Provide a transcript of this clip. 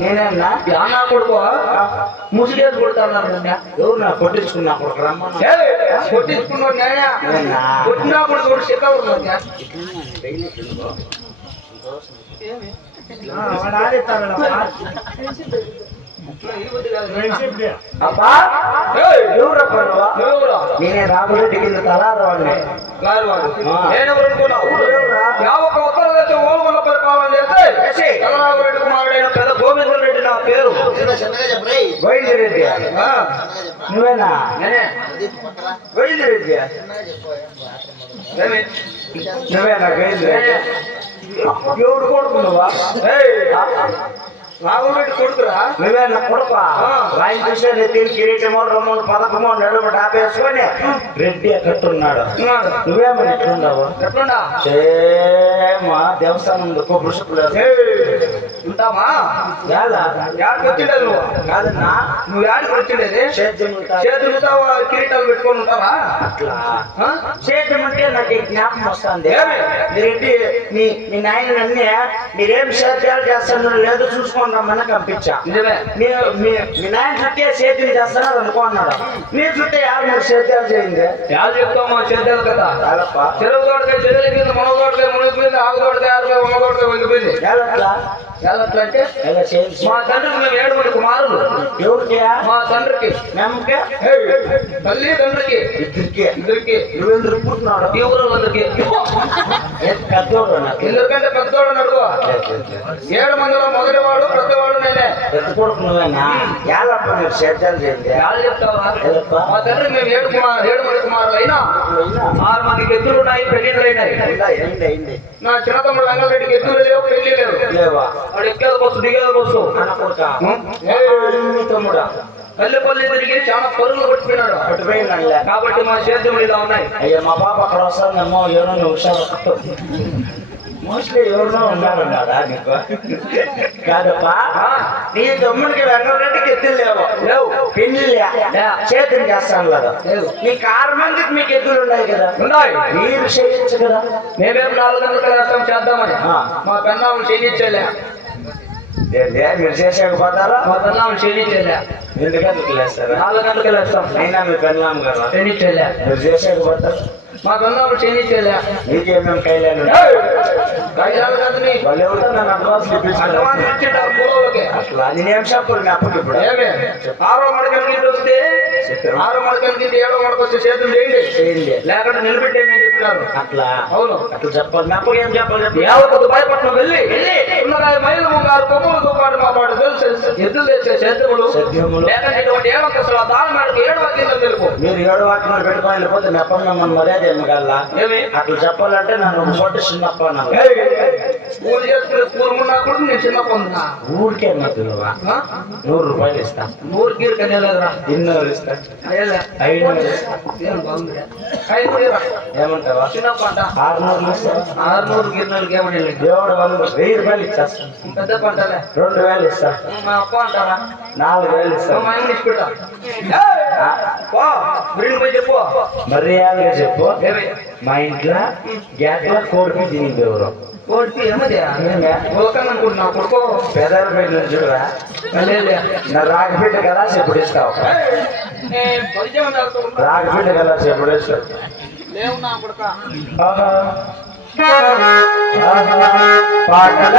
నేనన్నా నా కొడుకు ముసిగేది కొడతాన్నారు ఎవరు నా కొట్టించుకున్నా కొడుకు కొట్టించుకున్నాడు కొట్టినా కొడుకు శిఖరు నేనే రాబోయేటి కింద తలారావాడిని చంద్రబాబు కుమారుడైన పెద్ద గోవింద రెడ్డి నా పేరు గోవిందరెడ్డి నువ్వేనా గోవిందరెడ్డి నువ్వేనా గోవిందరెడ్డి ఎవడు కొడుకున్నావా రాఘవరెడ్డి కొడుకురా నువ్వే నా కొడుకు ఆయన చూసే నెత్తిని కిరీటమో రమ్మో పథకమో నడుము డాపేసుకొని రెడ్డి కట్టున్నాడు నువ్వేమని ఎట్లుండవు ఎట్లుండా సేమా దేవస్థానం పురుషులు ఉంటామా వచ్చిండేది నువ్వు కాదన్నా నువ్వు యాడికి వచ్చిండేది చేతులతో కిరీటాలు పెట్టుకొని ఉంటావా అట్లా సేద్యం అంటే నాకు జ్ఞాపకం వస్తుంది రెడ్డి మీ నాయన అన్నీ మీరేం సేద్యాలు చేస్తున్నారు లేదో చూసుకోండి రమ్మని పంపించా మీ నాయన చుట్టే సేద్యం చేస్తున్నారు అనుకున్నాడు నీ చుట్టే 53 సేద్యాలు చేయింది యాలు చెప్తామా సేద్యాలు కదా చెరువు తోటకాయ చెరువుల కింద మునగ తోటకాయ మునిగిపోయింది ఆకు తోటకాయ ఆరిపోయి ఉన్న తోటకాయ వెళ్ళిపోయింది అంటే మా తండ్రికి మేము 7 మంది కుమారులు ఎవరికి మా తండ్రికి మేమకే తల్లి తండ్రికి ఇద్దరికి నువ్వెందుకు పుట్టినాడు ఎవరు అందరికి పెద్దోడు ఎందుకంటే పెద్దోడు అడుగు 7 మందిలో మొదటివాడు పెద్దవాడు నేనే పెద్ద కొడుకు నువ్వేనా యాలప్ప మీరు సేద్యాలు చేయండి యాలు చెప్తావా మా తండ్రికి మేము 7 మంది కుమారులు అయినా 6 మందికి ఎద్దులు ఉన్నాయి పెళ్లిళ్ళు అయినాయి నా చిన్న తమ్ముడు వెంగళరెడ్డికి ఎద్దులు లేవు పెళ్లి లేవా వాడు ఎక్కేది బస్సు దిగేది బస్సు తమ్ముడా పల్లెపల్లి తిరిగి చాలా పరుగులు పట్టిపోయినాడు కాబట్టి మా సేద్యములు ఇలా ఉన్నాయి అయ్యా మా పాప అక్కడ వస్తుందేమో ఎవరన్నా హుషారు మోస్ట్లీ ఎవరినో ఉన్నారన్నాడా నీకు కాదప్పా నీ తమ్ముడికి వెంగళరెడ్డికి ఎద్దులు లేవు పెళ్లి చేతులు చేస్తాను కదా మీకు 6 మందికి మీకు ఎద్దులు ఉన్నాయి కదా ఉన్నాయి మీరు చేయొచ్చు కదా మేమేం 4 గంటలకు వేస్తాం చేద్దామని మా పెన్నాములు చేయించలే మీరు చేసేకపోతారా మా పెన్నాములు చేయించలే 2 గంటలకు లేస్తారా 4 గంటలకు వేస్తాం అయినా మీ పెన్నాము కదా చేయించలే మీరు చేసేకపోతారు మా పెన్నాములు చేయించలే నీకేమేమి కైలాలు అట్లా నేనేం చెప్పాలి మీ అప్పకి ఇప్పుడు 6వ మడకల కింద వస్తే 6వ మడకల కింద 7వ మడక వచ్చే చేతులు చేయండి లేకుండా నిలబెట్టేయని చెప్తున్నారు అట్లా అవును అట్లా చెప్పాలి మీ అప్పకి ఏం చెప్పాలి యావత్తు భయపట్నం వెళ్ళి ఉన్నదాని మైలు గారు కొమ్ములతో పాటు మా పాటు తెలుసు ఎద్దులు తెచ్చే సేద్యములు లేకంటే ఇటువంటి 7వ అసలు దాని మేడకు 7వ కింద తెలుపు మీరు 7వ వాక్యం పెట్టుకొని వెళ్ళిపోతే నెప్ప మిమ్మల్ని మర్యాద ఏమగల్లా అట్లా చెప్పాలంటే నన్ను మొట్ట చిన్నప్ప స్కూల్ చేసుకునే స్కూల్ ఉన్నా కూడా నేను చిన్నప్ప ఉన్నా ఊరికే మధ్యలోవా 100 రూపాయలు ఇస్తా 100 గీరకనే లేదురా 200 ఇస్తా 500 ఏమంటావా చిన్నప్ప అంట 600 600 గిన్నెలకి ఏమని దేవుడు 1000 రూపాయలు ఇచ్చేస్తా పెద్ద పంటలే 2000 ఇస్తా మా అప్ప అంటారా 4000 ఇస్తా మా ఇంగ్లీష్ పెట్టా చెప్పు మర్యాదగా చెప్పు మా ఇంట్లో గ్యాస్లో కోడిపి తినింది ఎవరు కోడిపి అనుకుంటున్నా కొడుకో పెదాలు పెట్టిన చూడరా నా రాగపీట కదా ఎప్పుడు ఇస్తావు రాగపీట కదా ఎప్పుడు ఇస్తావు పాటల